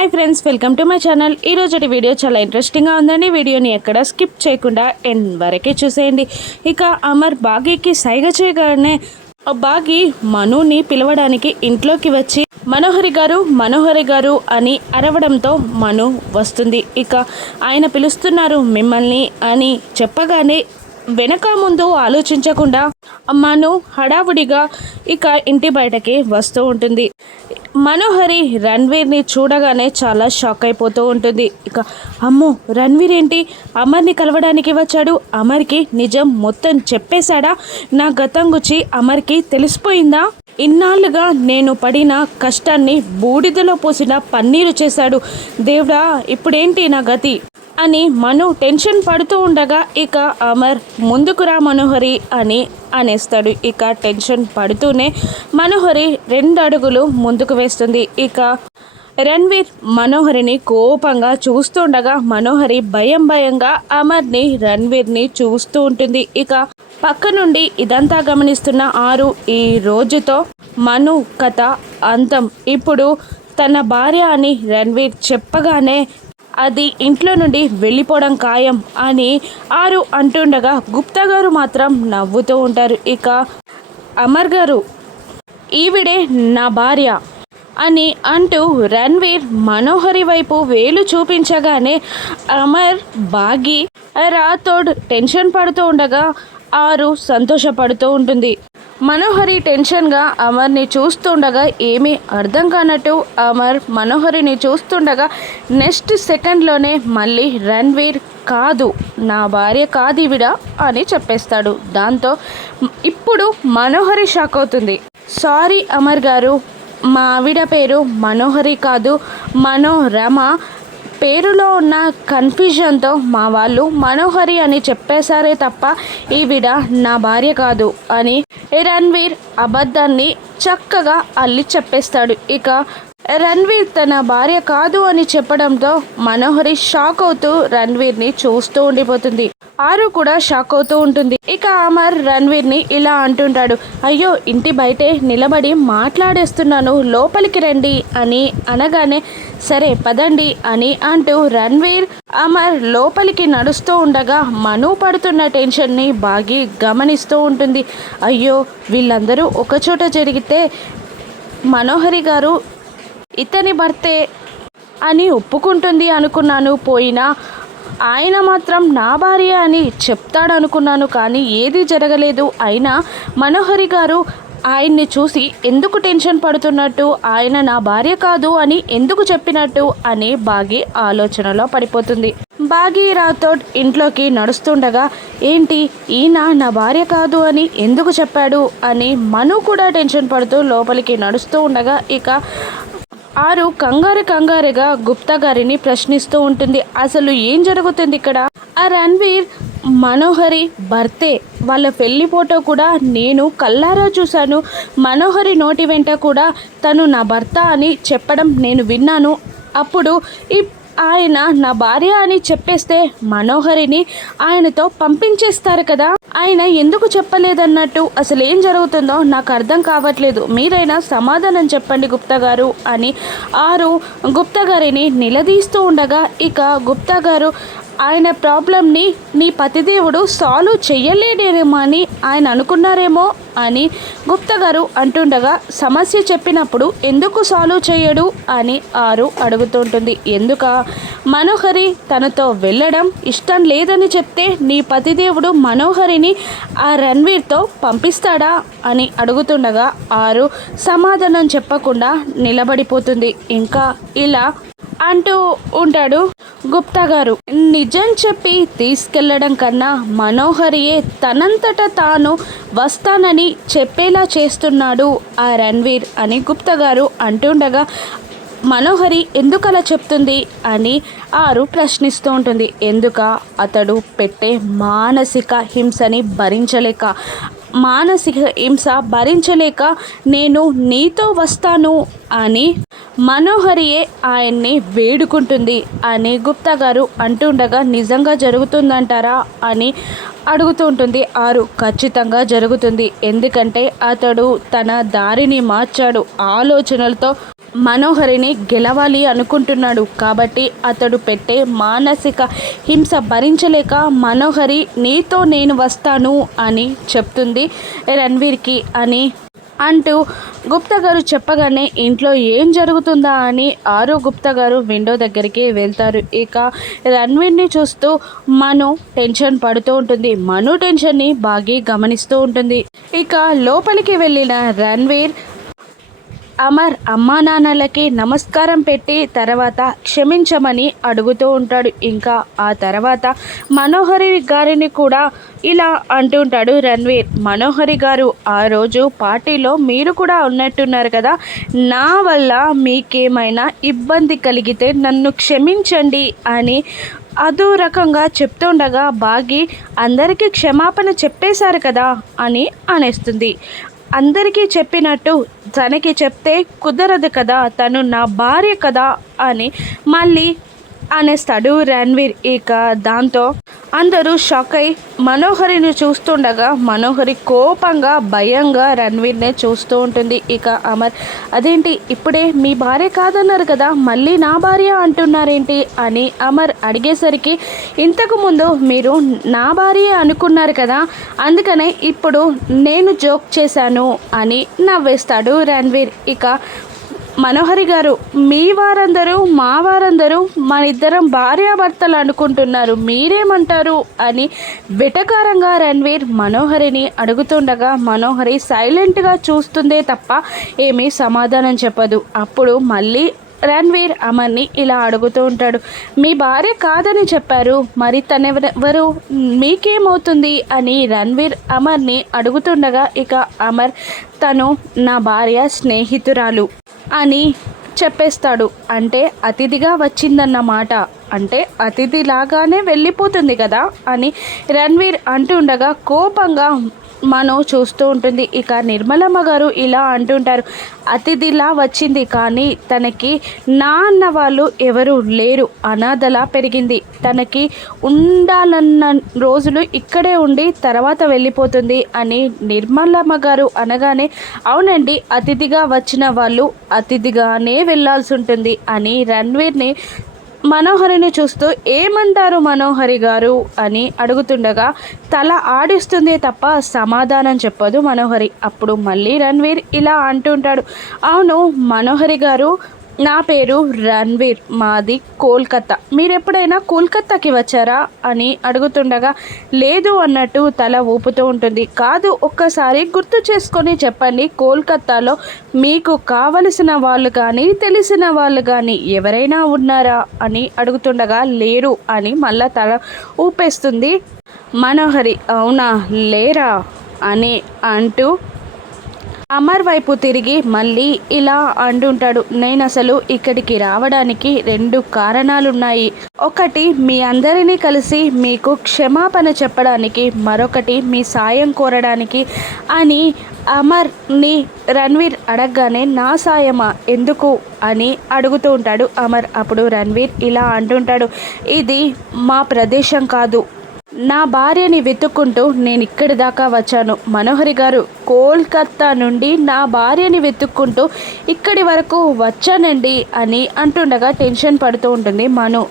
Hi friends welcome to my channel. ఈ video చాలా ఇంట్రెస్టింగ్గా ఉందండి. వీడియోని ఎక్కడ స్కిప్ చేయకుండా ఎండ్ వరకే చూసేయండి. ఇక అమర్ బాగీకి సైగ చేయగానే ఆ బాగి మనుని పిలవడానికి ఇంట్లోకి వచ్చి మనోహరి గారు మనోహరి గారు అని అరవడంతో మను వస్తుంది. ఇక ఆయన పిలుస్తున్నారు మిమ్మల్ని అని చెప్పగానే వెనక ముందు ఆలోచించకుండా మను హడావుడిగా ఇక ఇంటి బయటకి వస్తూ ఉంటుంది. మనోహరి రణ్వీర్ని చూడగానే చాలా షాక్ అయిపోతూ ఉంటుంది. ఇక అమ్మో రణ్వీర్ ఏంటి? అమర్ని కలవడానికి వచ్చాడు. అమర్కి నిజం మొత్తం చెప్పేశాడా? నా గతం గురించి అమర్కి తెలిసిపోయిందా? ఇన్నాళ్ళుగా నేను పడిన కష్టాన్ని బూడిదలో పోసిన పన్నీరు చేశాడు. దేవుడా ఇప్పుడేంటి నా గతి? అని మను టెన్షన్ పడుతూ ఉండగా ఇక అమర్ ముందుకు రా మనోహరి అని అనేస్తాడు. ఇక టెన్షన్ పడుతూనే మనోహరి రెండు అడుగులు ముందుకు వేస్తుంది. ఇక రణ్వీర్ మనోహరిని కోపంగా చూస్తుండగా మనోహరి భయం భయంగా అమర్ని రణ్వీర్ని చూస్తూ ఉంటుంది. ఇక పక్క నుండి ఇదంతా గమనిస్తున్న ఆరు ఈ రోజుతో మను కథ అంతం. ఇప్పుడు తన భార్య అని రణ్వీర్ చెప్పగానే అది ఇంట్లో నుండి వెళ్ళిపోవడం ఖాయం అని ఆరు అంటుండగా గుప్తా గారు మాత్రం నవ్వుతూ ఉంటారు. ఇక అమర్ గారు ఈవిడే నా భార్య అని అంటూ రణ్వీర్ మనోహరి వైపు వేలు చూపించగానే అమర్ బాగి రాథోడ్ టెన్షన్ పడుతూ ఉండగా ఆరు సంతోషపడుతూ ఉంటుంది. మనోహరి టెన్షన్గా అమర్ని చూస్తుండగా ఏమీ అర్థం కానట్టు అమర్ మనోహరిని చూస్తుండగా నెక్స్ట్ సెకండ్లోనే మళ్ళీ రణ్వీర్ కాదు నా భార్య కాదు ఈవిడ అని చెప్పేస్తాడు. దాంతో ఇప్పుడు మనోహరి షాక్ అవుతుంది. సారీ అమర్ గారు మా ఆవిడ పేరు మనోహరి కాదు మనోరమ పేరులో ఉన్న కన్ఫ్యూజన్తో మా వాళ్ళు మనోహరి అని చెప్పేశారే తప్ప ఈవిడ నా భార్య కాదు అని రణ్వీర్ అబద్ధాన్ని చక్కగా అల్లి చెప్పేస్తాడు. ఇక రణ్వీర్ తన భార్య కాదు అని చెప్పడంతో మనోహరి షాక్ అవుతూ రణ్వీర్ని చూస్తూ ఉండిపోతుంది. ఆరు కూడా షాక్ అవుతూ ఉంటుంది. ఇక అమర్ రణ్వీర్ని ఇలా అంటుంటాడు అయ్యో ఇంటి బయటే నిలబడి మాట్లాడేస్తున్నాను లోపలికి రండి అని అనగానే సరే పదండి అని అంటూ రణ్వీర్ అమర్ లోపలికి నడుస్తూ ఉండగా మను పడుతున్న టెన్షన్ని బాగి గమనిస్తూ ఉంటుంది. అయ్యో వీళ్ళందరూ ఒకచోట జరిగితే మనోహరి గారు ఇతని భర్తే అని ఒప్పుకుంటుంది అనుకున్నాను పోయినా ఆయన మాత్రం నా భార్య అని చెప్తాడనుకున్నాను కానీ ఏది జరగలేదు. అయినా మనోహరి గారు ఆయన్ని చూసి ఎందుకు టెన్షన్ పడుతున్నట్టు ఆయన నా భార్య కాదు అని ఎందుకు చెప్పినట్టు అని బాగి ఆలోచనలో పడిపోతుంది. బాగి రాథోడ్ ఇంట్లోకి నడుస్తుండగా ఏంటి ఈయన నా భార్య కాదు అని ఎందుకు చెప్పాడు? అని మను కూడా టెన్షన్ పడుతూ లోపలికి నడుస్తూ ఉండగా ఇక ఆరు కంగారు కంగారుగా గుప్తా గారిని ప్రశ్నిస్తూ ఉంటుంది. అసలు ఏం జరుగుతుంది ఇక్కడ? ఆ రణ్వీర్ మనోహరి భర్తే వాళ్ళ పెళ్ళి ఫోటో కూడా నేను కల్లారా చూశాను. మనోహరి నోటి వెంట కూడా తను నా భర్త అని చెప్పడం నేను విన్నాను. అప్పుడు ఈ ఆయన నా భార్య అని చెప్పేస్తే మనోహరిని ఆయనతో పంపించేస్తారు కదా. ఆయన ఎందుకు చెప్పలేదన్నట్టు అసలు ఏం జరుగుతుందో నాకు అర్థం కావట్లేదు. మీరైనా సమాధానం చెప్పండి గుప్తా గారు అని ఆరు గుప్తా గారిని నిలదీస్తూ ఉండగా ఇక గుప్తా గారు ఆయన ప్రాబ్లంని నీ పతిదేవుడు సాల్వ్ చెయ్యలేడేమో అని ఆయన అనుకున్నారేమో అని గుప్తగారు అంటుండగా సమస్య చెప్పినప్పుడు ఎందుకు సాల్వ్ చేయడు అని ఆరు అడుగుతుంటుంది. ఎందుక? మనోహరి తనతో వెళ్ళడం ఇష్టం లేదని చెప్తే నీ పతిదేవుడు మనోహరిని ఆ రణ్వీర్తో పంపిస్తాడా అని అడుగుతుండగా ఆరు సమాధానం చెప్పకుండా నిలబడిపోతుంది. ఇంకా ఇలా అంటూ ఉంటాడు గుప్తా గారు. నిజం చెప్పి తీసుకెళ్ళడం కన్నా మనోహరియే తనంతట తాను వస్తానని చెప్పేలా చేస్తున్నాడు ఆ రణ్వీర్ అని గుప్తా గారు అంటుండగా మనోహరి ఎందుకు అలా చెప్తుంది అని ఆరు ప్రశ్నిస్తూ ఉంటుంది. ఎందుక? అతడు పెట్టే మానసిక హింసని భరించలేక. మానసిక హింస భరించలేక నేను నీతో వస్తాను అని మనోహరియే ఆయన్ని వేడుకుంటుంది. అని గుప్తా గారు అంటుండగా నిజంగా జరుగుతుందంటారా అని అడుగుతూ ఉంటుంది. ఆరు ఖచ్చితంగా జరుగుతుంది. ఎందుకంటే అతడు తన దారిని మార్చాడు. ఆలోచనలతో మనోహరిని గెలవాలి అనుకుంటున్నాడు. కాబట్టి అతడు పెట్టే మానసిక హింస భరించలేక మనోహరి నీతో నేను వస్తాను అని చెప్తుంది రణ్వీర్కి అని అంటూ గుప్తా గారు చెప్పగానే ఇంట్లో ఏం జరుగుతుందా అని ఆరు గుప్తా గారు విండో దగ్గరికి వెళ్తారు. ఇక రణ్వీర్ని చూస్తూ మను టెన్షన్ పడుతూ ఉంటుంది. మను టెన్షన్ని బాగా గమనిస్తూ ఉంటుంది. ఇక లోపలికి వెళ్ళిన రణ్వీర్ అమర్ అమ్మా నాన్నలకి నమస్కారం పెట్టి తర్వాత క్షమించమని అడుగుతూ ఉంటాడు. ఇంకా ఆ తర్వాత మనోహరి గారిని కూడా ఇలా అంటుంటాడు రణ్వీర్ మనోహరి గారు ఆ రోజు పార్టీలో మీరు కూడా ఉన్నట్టున్నారు కదా. నా వల్ల మీకేమైనా ఇబ్బంది కలిగితే నన్ను క్షమించండి అని అదో రకంగా చెప్తుండగా బాగి అందరికీ క్షమాపణ చెప్పేశారు కదా అని అనేస్తుంది. అందరికీ చెప్పినట్టు తనకి చెప్తే కుదరదు కదా తను నా భార్య కదా అని మళ్ళీ అనేస్తాడు రణ్వీర్ ఇక దాంతో అందరూ షాక్ అయి మనోహరిని చూస్తుండగా మనోహరి కోపంగా భయంగా రణ్వీర్నే చూస్తూ ఉంటుంది. ఇక అమర్ అదేంటి? ఇప్పుడే మీ భార్య కాదన్నారు కదా మళ్ళీ నా భార్య అంటున్నారేంటి? అని అమర్ అడిగేసరికి ఇంతకు ముందు మీరు నా భార్య అనుకున్నారు కదా అందుకనే ఇప్పుడు నేను జోక్ చేశాను అని నవ్వేస్తాడు రణ్వీర్. ఇక మనోహరి గారు మీ వారందరూ మా వారందరూ మన ఇద్దరం భార్యాభర్తలు అనుకుంటున్నారు. మీరేమంటారు? అని వెటకారంగా రణ్వీర్ మనోహరిని అడుగుతుండగా మనోహరి సైలెంట్గా చూస్తుందే తప్ప ఏమీ సమాధానం చెప్పదు. అప్పుడు మళ్ళీ రణ్వీర్ అమర్ని ఇలా అడుగుతూ ఉంటాడు. మీ భార్య కాదని చెప్పారు. మరి తనెవరు? మీకేమవుతుంది? అని రణ్వీర్ అమర్ని అడుగుతుండగా ఇక అమర్ తను నా భార్య స్నేహితురాలు అని చెప్పేస్తాడు. అంటే అతిథిగా వచ్చిందన్నమాట అంటే అతిథిలాగానే వెళ్ళిపోతుంది కదా అని రణ్వీర్ అంటుండగా కోపంగా మనం చూస్తూ ఉంటుంది. ఇక నిర్మలమ్మ గారు ఇలా అంటుంటారు. అతిథిలా వచ్చింది కానీ తనకి నా అన్న వాళ్ళు ఎవరు లేరు. అనాథలా పెరిగింది. తనకి ఉండాలన్న రోజులు ఇక్కడే ఉండి తర్వాత వెళ్ళిపోతుంది అని నిర్మలమ్మ గారు అనగానే అవునండి అతిథిగా వచ్చిన వాళ్ళు అతిథిగానే వెళ్ళాల్సి ఉంటుంది అని రణ్వీర్ని మనోహరిని చూస్తూ ఏమంటారు మనోహరి గారు అని అడుగుతుండగా తల ఆడిస్తుంది తప్ప సమాధానం చెప్పదు మనోహరి. అప్పుడు మళ్ళీ రణ్వీర్ ఇలా అంటుంటాడు. అవును మనోహరి గారు నా పేరు రణ్వీర్ మాది కోల్కత్తా. మీరు ఎప్పుడైనా కోల్కత్తాకి వచ్చారా అని అడుగుతుండగా లేదు అన్నట్టు తల ఊపుతూ ఉంటుంది. కాదు ఒక్కసారి గుర్తు చేసుకొని చెప్పండి కోల్కత్తాలో మీకు కావలసిన వాళ్ళు కానీ తెలిసిన వాళ్ళు కానీ ఎవరైనా ఉన్నారా అని అడుగుతుండగా లేరు అని మళ్ళా తల ఊపేస్తుంది. మనోహరి అవునా? లేరా? అని అంటూ అమర్ వైపు తిరిగి మళ్ళీ ఇలా అంటుంటాడు. నేను అసలు ఇక్కడికి రావడానికి రెండు కారణాలున్నాయి. ఒకటి మీ అందరినీ కలిసి మీకు క్షమాపణ చెప్పడానికి మరొకటి మీ సాయం కోరడానికి అని అమర్ని రణ్వీర్ అడగగానే నా సాయమా? ఎందుకు? అని అడుగుతూ ఉంటాడు అమర్. అప్పుడు రణ్వీర్ ఇలా అంటుంటాడు. ఇది మా ప్రదేశం కాదు. నా భార్యని వెతుక్కుంటూ నేను ఇక్కడి దాకా వచ్చాను. మనోహరి గారు కోల్కత్తా నుండి నా భార్యని వెతుక్కుంటూ ఇక్కడి వరకు వచ్చానండి అని అంటుండగా టెన్షన్ పడుతూ ఉంటుంది మను.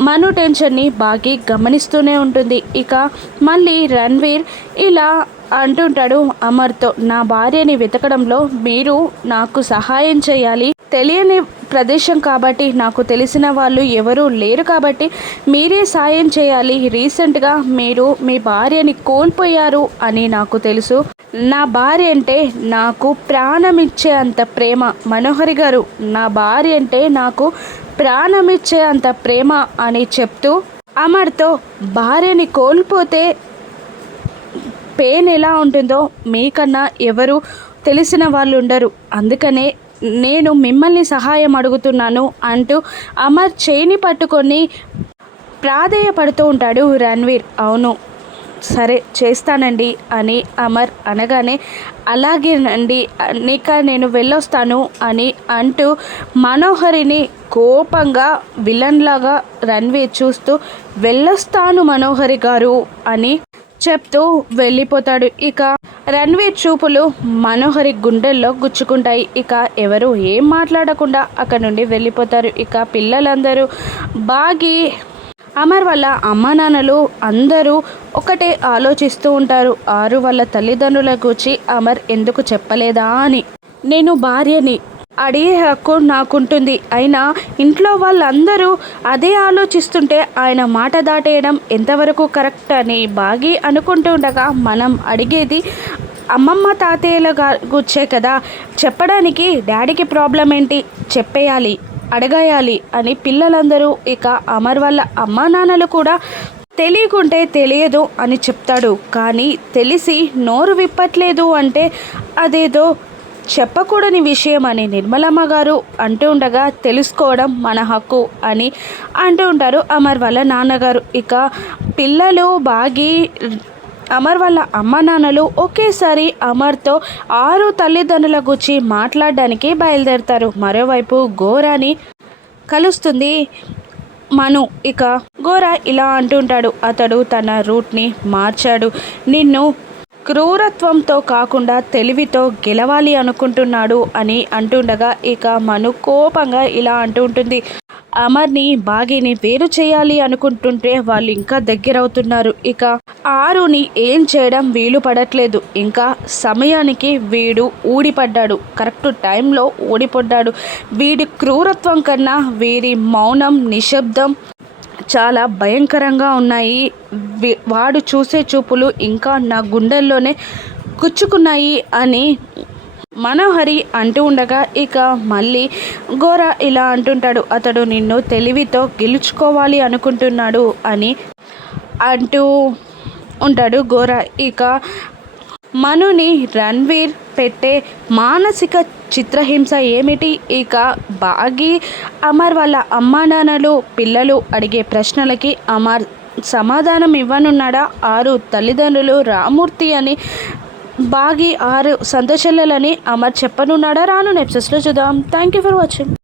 మను టెన్షన్ని బాగా గమనిస్తూనే ఉంటుంది. ఇక మళ్ళీ రణ్వీర్ ఇలా అంటుంటాడు అమర్తో నా భార్యని వెతకడంలో మీరు నాకు సహాయం చేయాలి. తెలియని ప్రదేశం కాబట్టి నాకు తెలిసిన వాళ్ళు ఎవరూ లేరు కాబట్టి మీరే సాయం చేయాలి. రీసెంట్గా మీరు మీ భార్యని కోల్పోయారు అని నాకు తెలుసు. నా భార్య అంటే నాకు ప్రాణమిచ్చే అంత ప్రేమ. మనోహరి గారు నా భార్య అంటే నాకు ప్రాణమిచ్చే అంత ప్రేమ అని చెప్తూ అమర్తో భార్యని కోల్పోతే పెయిన్ ఎలా ఉంటుందో మీకన్నా ఎవరు తెలిసిన వాళ్ళు ఉండరు. అందుకనే నేను మిమ్మల్ని సహాయం అడుగుతున్నాను అంటూ అమర్ చేయిని పట్టుకొని ప్రాధేయపడుతూ ఉంటాడు రణ్వీర్. అవును సరే చేస్తానండి అని అమర్ అనగానే అలాగేనండి నీక నేను వెళ్ళొస్తాను అని అంటూ మనోహరిని కోపంగా విలన్లాగా రణ్వీర్ చూస్తూ వెళ్ళొస్తాను మనోహరి గారు అని చెప్తూ వెళ్ళిపోతాడు. ఇక రణ్వీర్ చూపులు మనోహరి గుండెల్లో గుచ్చుకుంటాయి. ఇక ఎవరు ఏం మాట్లాడకుండా అక్కడ నుండి వెళ్ళిపోతారు. ఇక పిల్లలందరూ బాగి అమర్ వాళ్ళ అమ్మ నాన్నలు అందరూ ఒకటే ఆలోచిస్తూ ఉంటారు. ఆరు వాళ్ళ తల్లిదండ్రుల గురించి అమర్ ఎందుకు చెప్పలేదా అని. నేను భార్యని అడిగే హక్కు నాకుంటుంది. అయినా ఇంట్లో వాళ్ళందరూ అదే ఆలోచిస్తుంటే ఆయన మాట దాటేయడం ఎంతవరకు కరెక్ట్ అని బాగి అనుకుంటుండగా మనం అడిగేది అమ్మమ్మ తాతయ్యల గుచ్చే కదా. చెప్పడానికి డాడీకి ప్రాబ్లం ఏంటి? చెప్పేయాలి అడగాయాలి అని పిల్లలందరూ ఇక అమర్ వాళ్ళ అమ్మా నాన్నలు కూడా తెలియకుంటే తెలియదు అని చెప్తాడు. కానీ తెలిసి నోరు విప్పట్లేదు అంటే అదేదో చెప్పకూడని విషయం అని నిర్మలమ్మ గారు అంటూ ఉండగా తెలుసుకోవడం మన హక్కు అని అంటూ ఉంటారు అమర్ వాళ్ళ నాన్నగారు. ఇక పిల్లలు బాగి అమర్ వాళ్ళ అమ్మ నాన్నలు ఒకేసారి అమర్తో ఆరు తల్లిదండ్రుల గురించి మాట్లాడడానికి బయలుదేరుతారు. మరోవైపు గోరాని కలుస్తుంది మను. ఇక గోరా ఇలా అంటుంటాడు. అతడు తన రూట్ని మార్చాడు. నిన్ను క్రూరత్వంతో కాకుండా తెలివితో గెలవాలి అనుకుంటున్నాడు అని అంటుండగా ఇక మను కోపంగా ఇలా అంటుంటుంది అమర్ని బాగిని వేరు చేయాలి అనుకుంటుంటే వాళ్ళు ఇంకా దగ్గరవుతున్నారు. ఇక ఆరుని ఏం చేయడం వీలు పడట్లేదు. ఇంకా సమయానికి వీడు ఊడిపడ్డాడు. కరెక్ట్ టైంలో ఊడిపడ్డాడు. వీడి క్రూరత్వం కన్నా వీరి మౌనం నిశ్శబ్దం చాలా భయంకరంగా ఉన్నాయి. వాడు చూసే చూపులు ఇంకా నా గుండెల్లోనే గుచ్చుకున్నాయి అని మనోహరి అంటూ ఉండగా ఇక మళ్ళీ గోర ఇలా అంటుంటాడు అతడు నిన్ను తెలివితో గెలుచుకోవాలి అనుకుంటున్నాడు అని అంటూ ఉంటాడు గోర. ఇక మనుని రణ్వీర్ పెట్టే మానసిక చిత్రహింస ఏమిటి? ఇక బాగి అమర్ వాళ్ళ అమ్మానాన్నలు పిల్లలు అడిగే ప్రశ్నలకి అమర్ సమాధానం ఇవ్వనున్నాడా? ఆరు తల్లిదండ్రులు రామూర్తి అని బాగి ఆరు సంతోషాలని అమర్ చెప్పనున్నాడా? రాను నెప్సెస్లో చూద్దాం. Thank you for watching